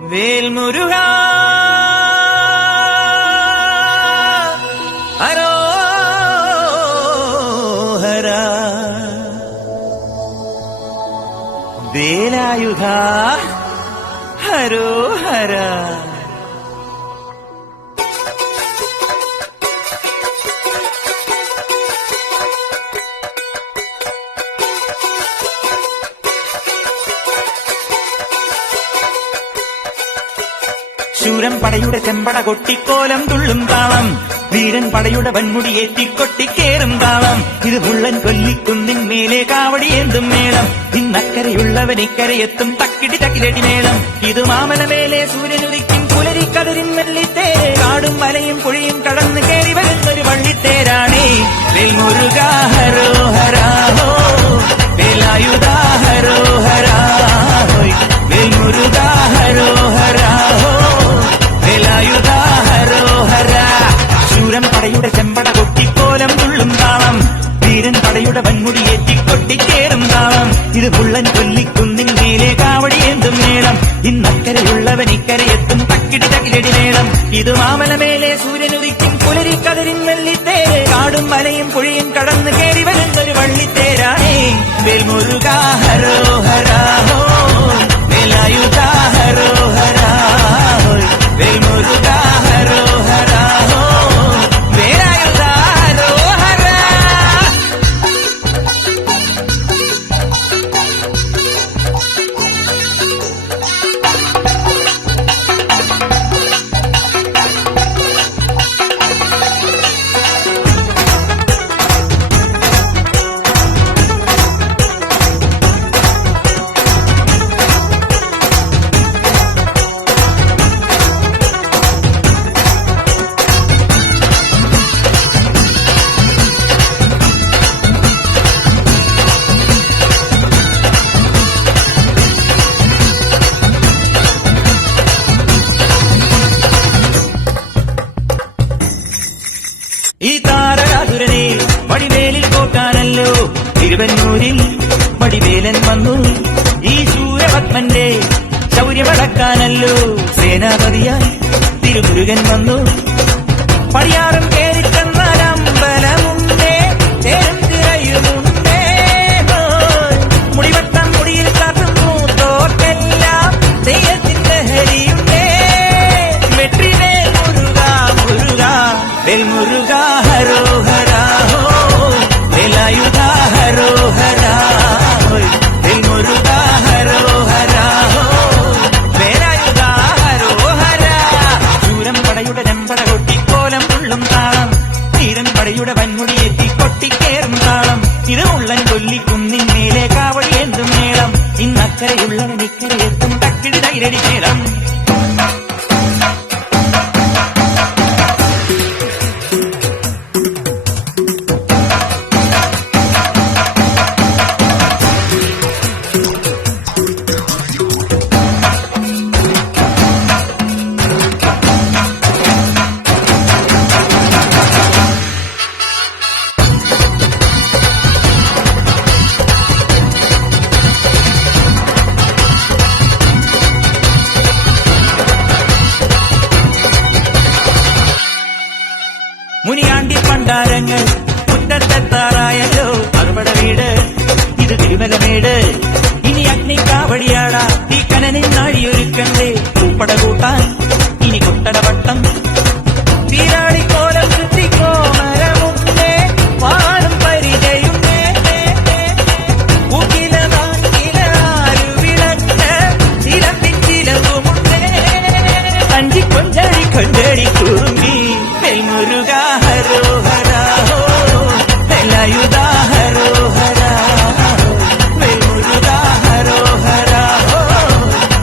വേൽമുരുകാ ഹരോഹരാ വേലായുധാ ഹരോഹരാ. ശൂരൻ പടയുടെ ചെമ്പട കൊട്ടിക്കോലം തുള്ളും താളം, വീരൻ പടയുടെ വൻമുടിയേറ്റിക്കൊട്ടിക്കേറും താളം. ഇത് മുള്ളൻ കൊല്ലിക്കുന്നിൻ മേലെ കാവടിയേന്തും മേളം. ഇന്നക്കരയുള്ളവൻ ഇക്കരയെത്തും തക്കിടി തക്കിലടി മേളം. ഇത് മാമലമേലെ സൂര്യനുദിക്കും പുലരിക്കതിരിൻ വെള്ളിത്തേര്. കാടും മലയും പുഴയും കടന്നു കയറി വരുന്നൊരു വള്ളിത്തേരാണേ. വേൽമുരുകാ ഹരോഹരാ ഹോ, വേലായുധാ ഹരോഹരാ ഹോയ്. വേൽമുരുകാ ഹരോഹരാ ഹോ, വേലായുധാ ഹരോഹരാ. ശൂരൻ പടയുടെ ചെമ്പട കൊട്ടിക്കോലം തുള്ളും താളം, വീരൻ പടയുടെ വൻമുടിയേറ്റിക്കൊട്ടിക്കേറും താളം. ഇത് മുള്ളൻ കൊല്ലിക്കുന്നിൻ മേലെ കാവടിയേന്തും മേളം. ഇന്നക്കരയുള്ളവൻ ഇക്കരയെത്തും തക്കിടി തകിലടി മേളം. ഇത് മാമലമേലെ സൂര്യനുദിക്കും പുലരിക്കതിരിൻ വെള്ളിത്തേര്. കാടും മലയും പുഴയും കടന്നു കയറി വരുന്നൊരു വള്ളിത്തേരാണേ. വേൽമുരുകാ ഹരോഹരാ ഹോ, വേലായുധാ ഹരോഹരാ ഹോയ്. വേൽമുരുകാ ഹരോഹരാ ഹോ, വേലായുധാ ഹരോഹരാ. ഈ താരകാസുരനെ വടിവേലിൽ കോട്ടാനല്ലോ തിരുവന്നൂരിൽ വടിവേലൻ വന്നു. ഈ ശൂരപത്മന്റെ ശൗര്യമടക്കാനല്ലോ സേനാപതിയായി തിരുമുരുകൻ വന്നു. പടിയാറും കേറിച്ചെന്നാലമ്പലമുണ്ടേ, തേരും തിരയുമുണ്ടേ. മുടിവട്ടം മുടിയിൽ കാട്ടും മൂത്തോർക്കെല്ലാം തെയ്യത്തിന്റെ ഹരിയുണ്ടേ. വെട്രിവേൽ മുരുകാ മുരുകാ, വേൽമുരുകാ ഹരോഹരാ ഹോ, വേലായുധാ ഹരോഹരാ ഹോയ്. വേൽമുരുകാ ഹരോഹരാ ഹോ, വേലായുധാ ഹരോഹരാ. ശൂരൻ പടയുടെ ചെമ്പട കൊട്ടിക്കോലം തുള്ളും താളം, വീരൻ പടയുടെ വൻമുടിയേറ്റി കൊട്ടിക്കേറും താളം. ഇത് മുള്ളൻ കൊല്ലിക്കുന്നിൻ മേലെ കാവടിയേന്തും മേളം. ഇന്നക്കരയുള്ളവൻ ഇക്കരയെത്തും തക്കിടി തൈരടി മേളം. മുനിയാണ്ടി പണ്ടാരങ്ങൾ മുറ്റത്തെത്താറായല്ലോ. അറുപട വീട് ഇത് തിരുമലമേട്. ഇനി അഗ്നിക്കാവടിയാടാ ഈ കനനിൽ നാഴിയൊരുക്കണ്ടേ. പൂപ്പട കൂട്ടാൻ ഇനി കൊട്ടടവട്ടം. തീരാളിക്കോലം ചുറ്റിക്കോമരമുണ്ടേ, വാളും പരിചയുണ്ടേ. ൂക്കില നാക്കില ആരുവിളക്ക് ചിലമ്പിൻ ചിലവുമുണ്ടേ. അഞ്ചി കൊഞ്ചടി കൊഞ്ചടി കുറുമ്പി. വേൽമുരുകാ ഹരോഹരാ ഹോ, വേലായുധാ ഹരോഹരാ ഹോ. വേൽമുരുകാ ഹരോഹരാ ഹോ,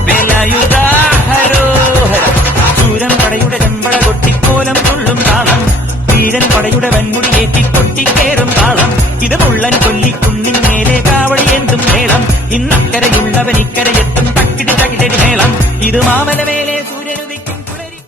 വേലായുധാ ഹരോഹരാ. ശൂരൻ പടയുടെ ചെമ്പട കൊട്ടിക്കോലം തുള്ളും താളം, വീരൻ പടയുടെ വൻമുടിയേറ്റിക്കൊട്ടിക്കേറും താളം. ഇത് മുള്ളൻ കൊല്ലിക്കുന്നിൻ മേലെ കാവടിയേന്തും മേളം. ഇന്നക്കരയുള്ളവൻ ഇക്കരയെത്തും തക്കിടി തകിലടി മേളം. ഇത് മാമലമേ